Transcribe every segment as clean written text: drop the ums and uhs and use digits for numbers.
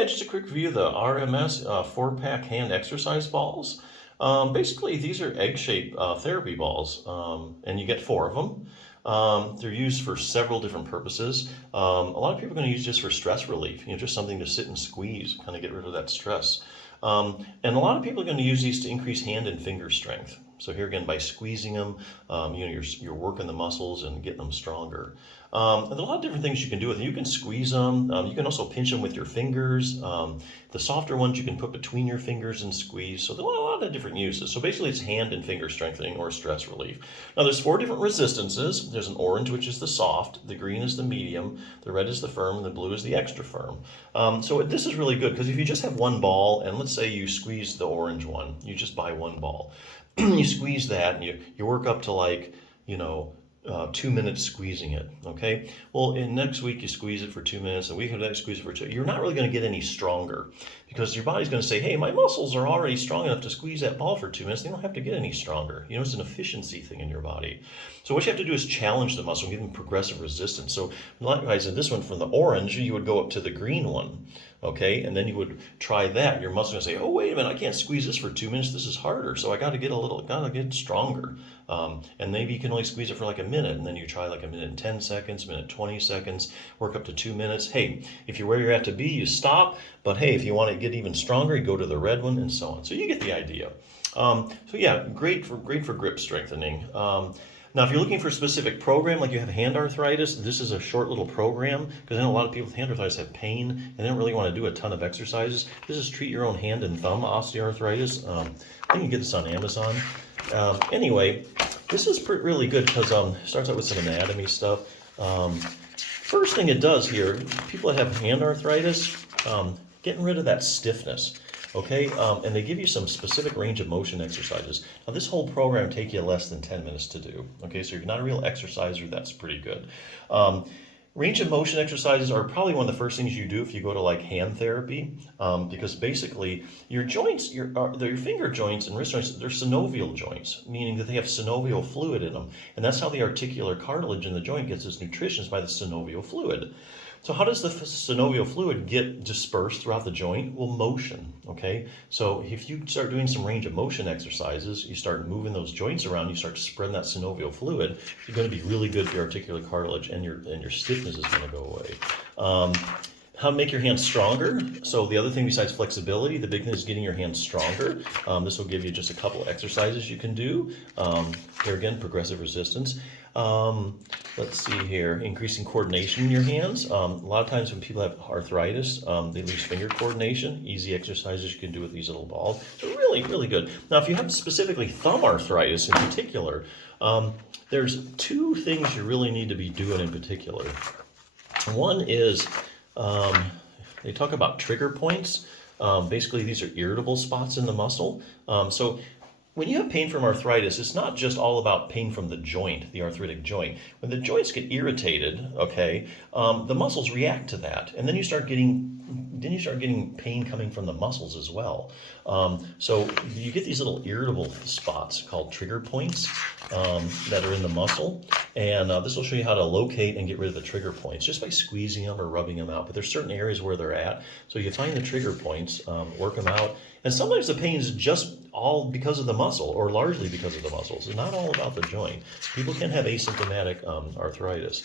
Yeah, just a quick review of the RMS 4-pack hand exercise balls. Basically, these are egg-shaped therapy balls, and you get 4 of them. They're used for several different purposes. A lot of people are going to use just for stress relief, just something to sit and squeeze, kind of get rid of that stress. And a lot of people are going to use these to increase hand and finger strength. So here again, by squeezing them, you're working the muscles and getting them stronger. And there's a lot of different things you can do with them. You can squeeze them. You can also pinch them with your fingers. The softer ones you can put between your fingers and squeeze. So there are a lot of different uses. So basically it's hand and finger strengthening or stress relief. Now there's 4 different resistances. There's an orange, which is the soft. The green is the medium. The red is the firm. And the blue is the extra firm. So this is really good because if you just have one ball, and let's say you squeeze the orange one, you just buy one ball. You squeeze that and you work up to like, 2 minutes squeezing it, okay? Well, in next week you squeeze it for 2 minutes, and week after that squeeze it for 2. You're not really going to get any stronger because your body's going to say, hey, my muscles are already strong enough to squeeze that ball for 2 minutes. They don't have to get any stronger. It's an efficiency thing in your body. So what you have to do is challenge the muscle, give them progressive resistance. So likewise, in this one from the orange, you would go up to the green one, okay? And then you would try that. Your muscle would say, oh, wait a minute, I can't squeeze this for 2 minutes. This is harder. So I got to get stronger. And maybe you can only squeeze it for like a minute, and then you try like a minute and 10 seconds, minute 20 seconds, work up to 2 minutes. Hey, if you're where you're at to be, you stop. But hey, if you want to get even stronger, you go to the red one and so on. So you get the idea. So yeah, great for grip strengthening. Now, if you're looking for a specific program, like you have hand arthritis, this is a short little program, because I know a lot of people with hand arthritis have pain, and they don't really want to do a ton of exercises. This is treat your own hand and thumb osteoarthritis. I think you can get this on Amazon. Anyway, this is really good because it starts out with some anatomy stuff. First thing it does here, people that have hand arthritis, getting rid of that stiffness. Okay, and they give you some specific range of motion exercises. Now, this whole program take you less than 10 minutes to do. Okay, so if you're not a real exerciser, that's pretty good. Range of motion exercises are probably one of the first things you do if you go to like hand therapy, because basically your joints, your finger joints and wrist joints, they're synovial joints, meaning that they have synovial fluid in them. And that's how the articular cartilage in the joint gets its nutrition, is by the synovial fluid. So how does the synovial fluid get dispersed throughout the joint? Well, motion, okay? So if you start doing some range of motion exercises, you start moving those joints around, you start spreading that synovial fluid, you're going to be really good for your articular cartilage, and your stiffness is going to go away. How to make your hands stronger. So the other thing besides flexibility, the big thing is getting your hands stronger. This will give you just a couple exercises you can do. Here again, progressive resistance. Let's see here, increasing coordination in your hands. A lot of times when people have arthritis, they lose finger coordination. Easy exercises you can do with these little balls. So really, really good. Now, if you have specifically thumb arthritis in particular, there's 2 things you really need to be doing in particular. One is, they talk about trigger points. Basically, these are irritable spots in the muscle. So when you have pain from arthritis, it's not just all about pain from the joint, the arthritic joint. When the joints get irritated, okay, the muscles react to that, and then you start getting pain coming from the muscles as well. So you get these little irritable spots called trigger points that are in the muscle, and this will show you how to locate and get rid of the trigger points just by squeezing them or rubbing them out. But there's certain areas where they're at, so you find the trigger points, work them out, and sometimes the pain is just all because of the muscle, or largely because of the muscles. It's not all about the joint. People can have asymptomatic arthritis.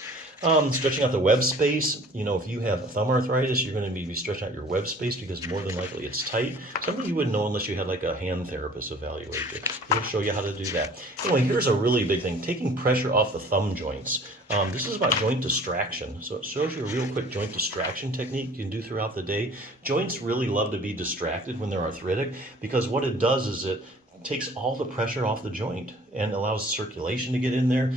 Stretching out the web space. If you have thumb arthritis, you're going to be stretching out your web space because more than likely it's tight. Something you wouldn't know unless you had like a hand therapist evaluate you. He'll show you how to do that. Anyway, here's a really big thing. Taking pressure off the thumb joints. This is about joint distraction. So it shows you a real quick joint distraction technique you can do throughout the day. Joints really love to be distracted when they're arthritic because what it does is it takes all the pressure off the joint and allows circulation to get in there,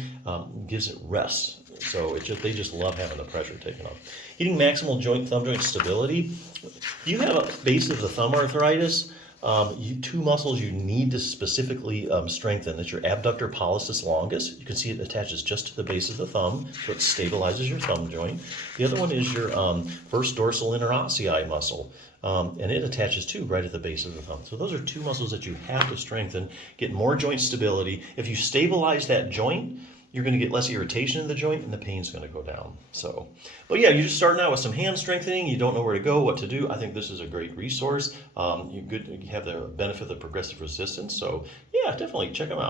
gives it rest. So they just love having the pressure taken off. Getting maximal thumb joint stability. If you have a base of the thumb arthritis, 2 muscles you need to specifically strengthen. That's your abductor pollicis longus. You can see it attaches just to the base of the thumb, so it stabilizes your thumb joint. The other one is your first dorsal interossei muscle, and it attaches too right at the base of the thumb. So those are 2 muscles that you have to strengthen, get more joint stability. If you stabilize that joint, you're going to get less irritation in the joint and the pain's going to go down. So, but yeah, you're just starting out with some hand strengthening. You don't know where to go, what to do. I think this is a great resource. You have the benefit of progressive resistance. So yeah, definitely check them out.